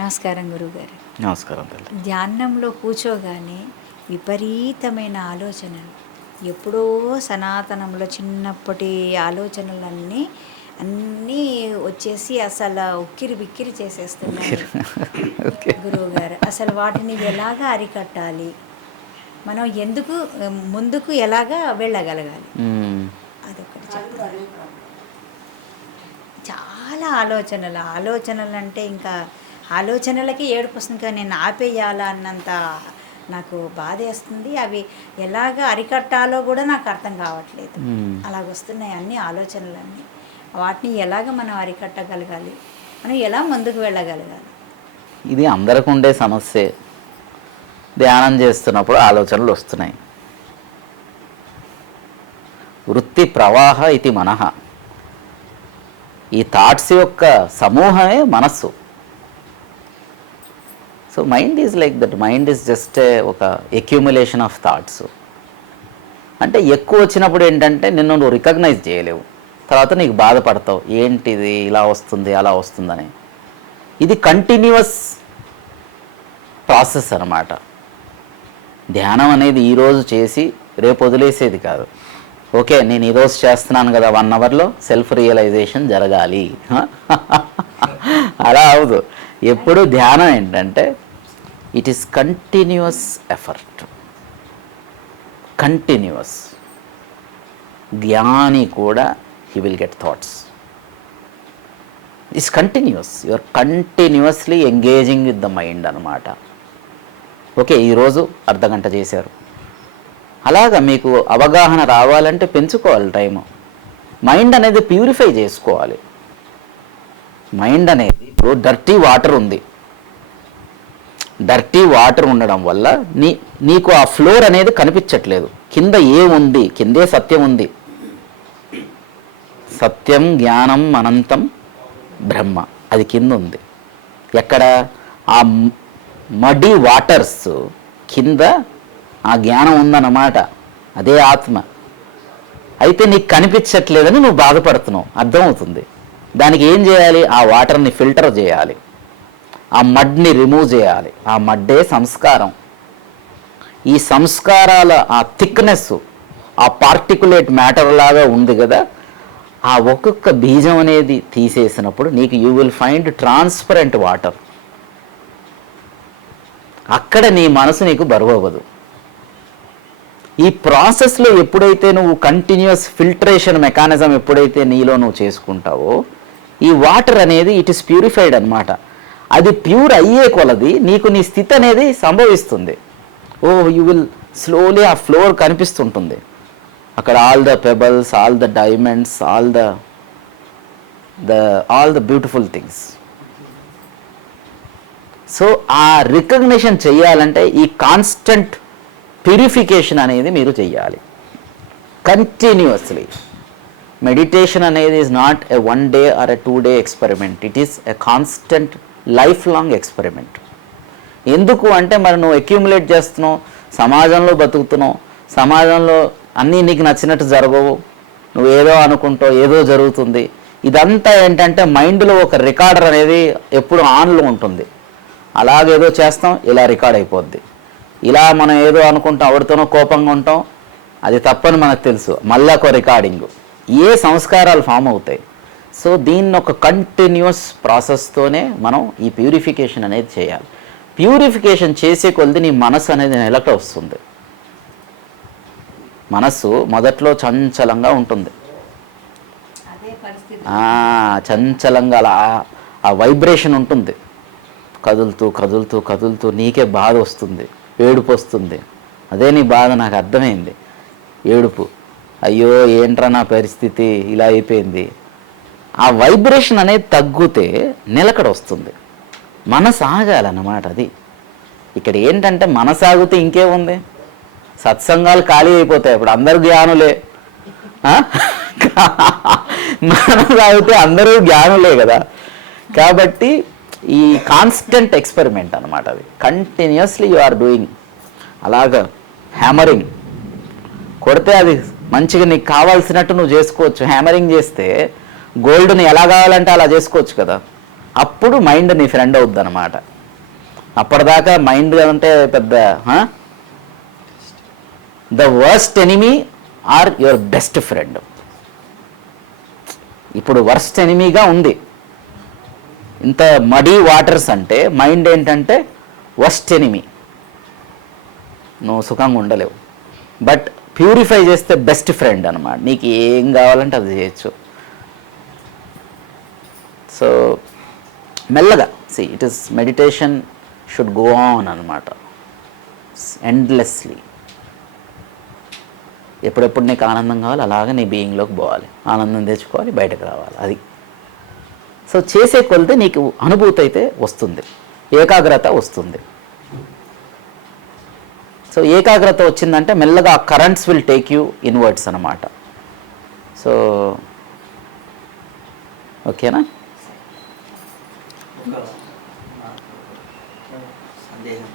నమస్కారం గురువుగారు. నమస్కారం తల్లి. ధ్యానంలో కూర్చోగానే విపరీతమైన ఆలోచనలు, ఎప్పుడో సనాతనంలో చిన్నప్పటి ఆలోచనలన్నీ అన్నీ వచ్చేసి అసలు ఉక్కిరి బిక్కిరి చేసేస్తున్నాయి గురువుగారు. అసలు వాటిని ఎలాగా అరికట్టాలి, మనం ఎందుకు ముందుకు ఎలాగా వెళ్ళగలగాలి, అదొకటి చెప్పాలి. చాలా ఆలోచనలు అంటే ఇంకా ఆలోచనలకి ఏడుపు వస్తుంది, కానీ నేను ఆపేయాలా అన్నంత నాకు బాధేస్తుంది. అవి ఎలాగ అరికట్టాలో కూడా నాకు అర్థం కావట్లేదు. అలాగొస్తున్నాయి అన్ని ఆలోచనలన్నీ. వాటిని ఎలాగ మనం అరికట్టగలగాలి, మనం ఎలా ముందుకు వెళ్ళగలగాలి? ఇది అందరికి ఉండే సమస్యే. ధ్యానం చేస్తున్నప్పుడు ఆలోచనలు వస్తున్నాయి. వృత్తి ప్రవాహ ఇది మనః. ఈ థాట్స్ యొక్క సమూహమే మనస్సు. So mind is like that. Mind is just ఒక అక్యూములేషన్ ఆఫ్ థాట్స్. అంటే ఎక్కువ వచ్చినప్పుడు ఏంటంటే నిన్ను నువ్వు రికగ్నైజ్ చేయలేవు, తర్వాత నీకు బాధపడతావు, ఏంటిది ఇలా వస్తుంది అలా వస్తుందని. ఇది కంటిన్యూస్ ప్రాసెస్ అన్నమాట. ధ్యానం అనేది ఈరోజు చేసి రేపు వదిలేసేది కాదు. ఓకే, నేను ఈరోజు చేస్తున్నాను కదా, 1 అవర్లో సెల్ఫ్ రియలైజేషన్ జరగాలి అలా అవదు. ఎప్పుడు ధ్యానం ఏంటంటే it is continuous effort. Continuous. జ్ఞాని కూడా he will get thoughts. It's continuous. You are continuously engaging with the mind అనమాట. ఓకే, ఈరోజు అర్ధగంట చేశారు. అలాగా మీకు అవగాహన రావాలంటే పెంచుకోవాలి టైము. మైండ్ అనేది ప్యూరిఫై చేసుకోవాలి. మైండ్ అనేది ఇప్పుడు డర్టీ వాటర్ ఉంది. డర్టీ వాటర్ ఉండడం వల్ల నీకు ఆ ఫ్లోర్ అనేది కనిపించట్లేదు. కింద ఏముంది? కిందే సత్యం ఉంది. సత్యం జ్ఞానం అనంతం బ్రహ్మ, అది కింద ఉంది. ఎక్కడ? ఆ మడి వాటర్స్ కింద ఆ జ్ఞానం ఉందన్నమాట. అదే ఆత్మ. అయితే నీకు కనిపించట్లేదని నువ్వు బాధపడుతున్నావు, అర్థమవుతుంది. దానికి ఏం చేయాలి? ఆ వాటర్ని ఫిల్టర్ చేయాలి, ఆ మడ్ని రిమూవ్ చేయాలి. ఆ మడ్డే సంస్కారం. ఈ సంస్కారాల ఆ థిక్నెస్, ఆ పార్టికులేట్ మ్యాటర్ లాగా ఉంది కదా, ఆ ఒక్కొక్క బీజం అనేది తీసేసినప్పుడు నీకు you will find transparent water. అక్కడ నీ మనసు నీకు బరువు అవ్వదు. ఈ ప్రాసెస్లో ఎప్పుడైతే నువ్వు కంటిన్యూస్ ఫిల్టరేషన్ మెకానిజం ఎప్పుడైతే నీలో నువ్వు చేసుకుంటావో, ఈ వాటర్ అనేది ఇట్ ఈస్ ప్యూరిఫైడ్ అనమాట. అది ప్యూర్ అయ్యే కొలది నీకు నీ స్థితి అనేది సంభవిస్తుంది. యూ విల్ స్లోలీ ఆ ఫ్లోర్ కనిపిస్తుంటుంది. అక్కడ all the pebbles, all the diamonds, all the beautiful things. So ఆ రికగ్నిషన్ చెయ్యాలంటే ఈ కాన్స్టెంట్ ప్యూరిఫికేషన్ అనేది మీరు చెయ్యాలి కంటిన్యూస్లీ. మెడిటేషన్ అనేది is not a 1 day or a 2 day experiment. It is a constant lifelong experiment. ఎందుకు అంటే మరి నువ్వు అక్యూములేట్ చేస్తున్నావు, సమాజంలో బతుకుతున్నావు, సమాజంలో అన్నీ నీకు నచ్చినట్టు జరగవు, నువ్వు ఏదో అనుకుంటావు, ఏదో జరుగుతుంది. ఇదంతా ఏంటంటే మైండ్లో ఒక రికార్డర్ అనేది ఎప్పుడు ఆన్లో ఉంటుంది. అలాగేదో చేస్తాం, ఇలా రికార్డ్ అయిపోద్ది. ఇలా మనం ఏదో అనుకుంటాం, ఎవరితోనో కోపంగా ఉంటాం, అది తప్పని మనకు తెలుసు, మళ్ళీ ఒక రికార్డింగ్. ఏ సంస్కారాలు ఫామ్ అవుతాయి. సో దీన్ని ఒక కంటిన్యూస్ ప్రాసెస్తోనే మనం ఈ ప్యూరిఫికేషన్ అనేది చేయాలి. ప్యూరిఫికేషన్ చేసే కొద్ది నీ మనసు అనేది నెలక వస్తుంది. మనస్సు మొదట్లో చంచలంగా ఉంటుంది, చంచలంగా అలా ఆ వైబ్రేషన్ ఉంటుంది. కదులుతూ కదులుతూ కదులుతూ నీకే బాధ వస్తుంది, ఏడుపు వస్తుంది. అదే నీ బాధ, నాకు అర్థమైంది. ఏడుపు, అయ్యో ఏంట్రా నా పరిస్థితి ఇలా అయిపోయింది. ఆ వైబ్రేషన్ అనేది తగ్గితే నిలకడ వస్తుంది. మనసు ఆగాలన్నమాట. అది ఇక్కడ ఏంటంటే మనసు ఆగితే ఇంకేముంది, సత్సంగాలు ఖాళీ అయిపోతాయి. ఇప్పుడు అందరూ జ్ఞానులే. మనసు ఆగితే అందరూ జ్ఞానులే కదా. కాబట్టి ఈ కాన్స్టెంట్ ఎక్స్పెరిమెంట్ అనమాట. అది కంటిన్యూస్లీ యు ఆర్ డూయింగ్. అలాగా హ్యామరింగ్ కొడితే అది మంచిగా నీకు కావాల్సినట్టు నువ్వు చేసుకోవచ్చు. హ్యామరింగ్ చేస్తే గోల్డ్ని ఎలా కావాలంటే అలా చేసుకోవచ్చు కదా. అప్పుడు మైండ్ నీ ఫ్రెండ్ అవుద్ది అనమాట. అప్పటిదాకా మైండ్ అంటే పెద్ద the worst enemy or your best friend. ఇప్పుడు వర్స్ట్ ఎనిమీగా ఉంది. ఇంత మడీ వాటర్స్ అంటే మైండ్ ఏంటంటే వర్స్ట్ ఎనిమీ, నువ్వు సుఖంగా ఉండలేవు. బట్ ప్యూరిఫై చేస్తే బెస్ట్ ఫ్రెండ్ అనమాట. నీకు ఏం కావాలంటే అది చేయొచ్చు. సో మెల్లగా it is meditation should go on అనమాట, ఎండ్లెస్లీ. ఎప్పుడెప్పుడు నీకు ఆనందం కావాలి అలాగే నీ బీయింగ్లోకి పోవాలి, ఆనందం తెచ్చుకోవాలి, బయటకు రావాలి. అది సో చేసే కొలితే నీకు అనుభూతి అయితే వస్తుంది, ఏకాగ్రత వస్తుంది. సో ఏకాగ్రత వచ్చిందంటే మెల్లగా ఆ currents will take you inwards అనమాట. సో ఓకేనా? ఒక సందేహం.